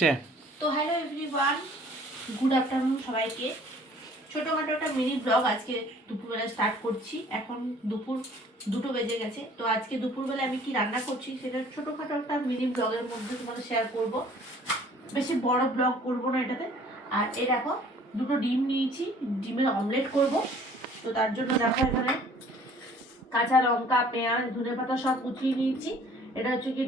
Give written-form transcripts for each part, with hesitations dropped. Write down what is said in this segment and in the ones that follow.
তো hello everyone, good afternoon সবাইকে। ছোটোখাটো একটা মিনি ব্লগ আজকে দুপুরবেলা স্টার্ট করছি। এখন দুপুর 2টো বেজে গেছে। তো আজকে দুপুরবেলা আমি কি রান্না করছি সেটা ছোটোখাটো একটা মিনি ব্লগের মধ্যে তোমাদের শেয়ার করব। বেশি বড় ব্লগ করব না এটাতে। আর এই দেখো 2টো ডিম নিয়েছি, ডিমের অমলেট করব। তো তার জন্য দেখো এখানে কাঁচা লঙ্কা, পেঁয়াজ, ধনেপাতা সব কুচিয়ে নিয়েছি। এটা হচ্ছে কি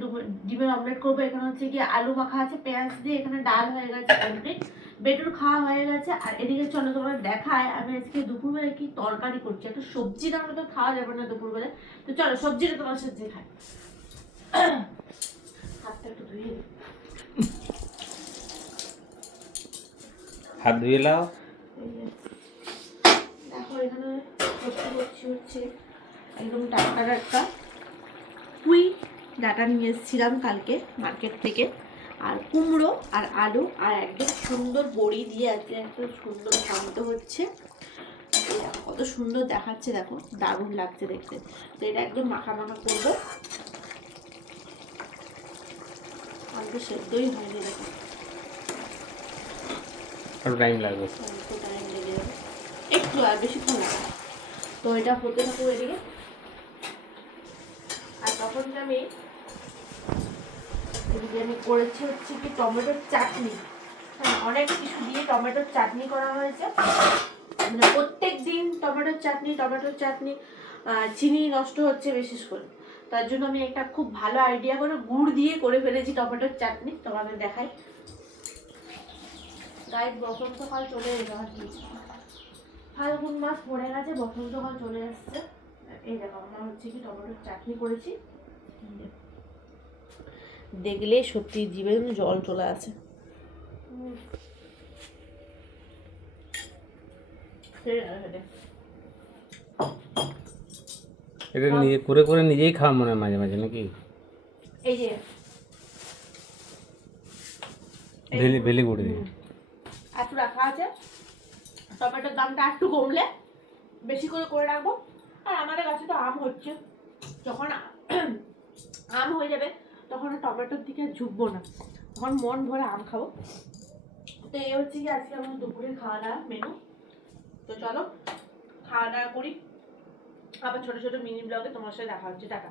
ডিমের অমলেট করবো। এখানে হচ্ছে কি আলু মাখা আছে পেঁয়াজ দিয়ে। এখানে ডাল হয়ে গেছে কমপ্লিট, বেটুর খাওয়া হয়ে গেছে। আর এদিকে চলো তোমার দেখায় আমি আজকে দুপুরবেলা কি তরকারি করছি। একটা সবজি না হলে তো খাওয়া যাবে না দুপুরবেলা। তো চলো সবজিটা তোমার সাথে খাই। হাতটা একটু ধুয়ে হাত ধুয়ে নাও। দেখো এখানে সবজি করছি হচ্ছে একদম টাটকা পুঁই ডাটা নিয়ে এসেছিলাম কালকে মার্কেট থেকে। আর কুমড়ো আর আলু আর একদম সুন্দর বড়ি দিয়ে আজকে একদম সুন্দর শান্ত হচ্ছে। কত সুন্দর দেখাচ্ছে, দেখো দারুণ লাগছে দেখতে। তো এটা একদম মাখা মাখা করবো। আলু সেদ্ধই হয়নি, দেখো টাইম লাগবে, একটু টাইম লেগে যাবে, একটু আর বেশিক্ষণ লাগবে। তো এটা হতে থাকবো এদিকে। আর তখন আমি করেছি হচ্ছে কি টমেটোর চাটনি। হ্যাঁ, অনেক কিছু দিয়ে টমেটোর চাটনি করা হয়েছে। মানে প্রত্যেক দিন টমেটোর চাটনি চিনি নষ্ট হচ্ছে বিশেষ করে। তার জন্য আমি একটা খুব ভালো আইডিয়া করে গুড় দিয়ে করে ফেলেছি টমেটোর চাটনি, তোমাদের দেখাই। গায়ে বসন্তকাল চলে এলো আর কি, ফাল্গুন মাস পড়ে গেছে, বসন্তকাল চলে আসছে। এই দেখো আমরা হচ্ছে কি টমেটোর চাটনি করেছি, দেখলে সত্যি জিভে জল চলে আসে। এটা নিজে করে করে নিজেই খাওয়া মনে হয় মাঝে মাঝে নাকি? এই যে ভেলি ভেলি করে দিয়ে একটু রাখা আছে। টমেটোর দামটা একটু কমলে বেশি করে রাখবো। আর আমাদের কাছে তো আম হচ্ছে, যখন আম হয়ে যাবে তখন টমেটোর দিকে ঝুঁকবো না, তখন মন ভরে আম খাবো। তো এই হচ্ছে কি আজকে আমার দুপুরের খাওয়া দাওয়া মেনু। তো চলো খাওয়া দাওয়া করি, আবার ছোট ছোট মিনি ব্লগে তোমার সাথে দেখা হচ্ছে। টাটা।